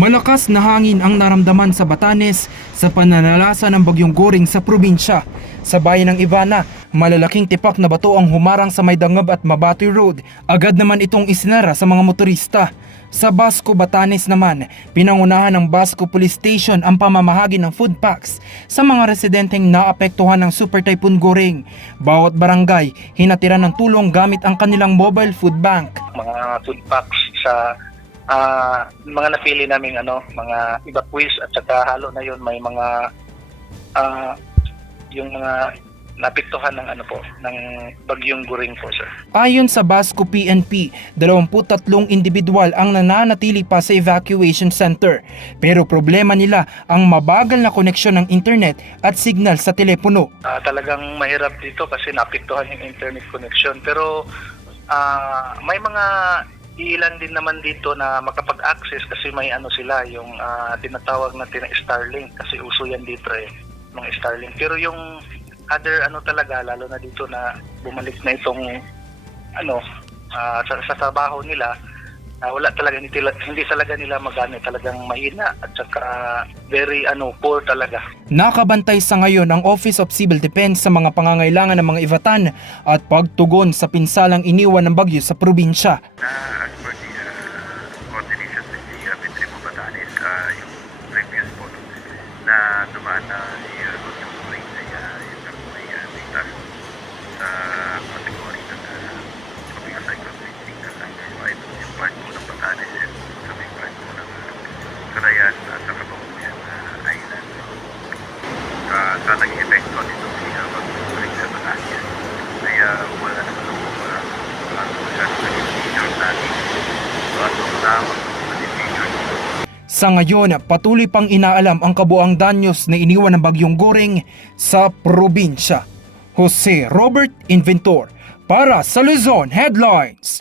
Malakas na hangin ang naramdaman sa Batanes sa pananalasa ng bagyong goring sa probinsya. Sa bayan ng Ivana, malalaking tipak na bato ang humarang sa Maydangab at Mabati Road. Agad naman itong isinara sa mga motorista. Sa Basco, Batanes naman, pinangunahan ng Basco Police Station ang pamamahagi ng food packs sa mga residenteng naapektuhan ng Super Typhoon Goring. Bawat barangay, hinatiran ng tulong gamit ang kanilang mobile food bank. mga food packs sa ah, mga napili naming ano, mga evacuees at saka halo na yun may mga ah, yung mga napiktuhan ng ano po, ng bagyong guring po sir. Ayon sa Basco PNP, 23 individual ang nananatili pa sa evacuation center. Pero problema nila ang mabagal na koneksyon ng internet at signal sa telepono. Ah, talagang mahirap dito kasi napiktuhan yung internet connection pero ah, may mga ilan din naman dito na makapag-access kasi may ano sila yung ah, tinatawag natin na Starlink kasi uso yan dito eh mga Starlink pero yung other ano talaga lalo na dito na bumalik na itong ano ah, sa, sa trabaho nila ah, wala talaga hindi, tila- hindi talaga nila magana talagang mahina at saka very ano poor talaga Nakabantay sa ngayon ang Office of Civil Defense sa mga pangangailangan ng mga Ivatan at pagtugon sa pinsalang iniwan ng bagyo sa probinsya. na as per the uh, coordination with the uh, Vitrimo Batanes, uh, yung previous po no, na dumaan na uh, yung point ay uh, yung uh, may uh, sa category ng uh, tropical cyclone rating na lang yung ay yung part po ng Batanes and sa may part po ng uh, Carayan at sa Kapanguyan uh, Island. So, sa, sa naging epekto nito si uh, pag-uling sa Batanes ay uh, wala naman ako uh, masyadong naging feature natin. So, at tumawag sa feature Sa ngayon, patuloy pang inaalam ang kabuang danyos na iniwan ng bagyong goring sa probinsya. Jose Robert Inventor para sa Luzon Headlines.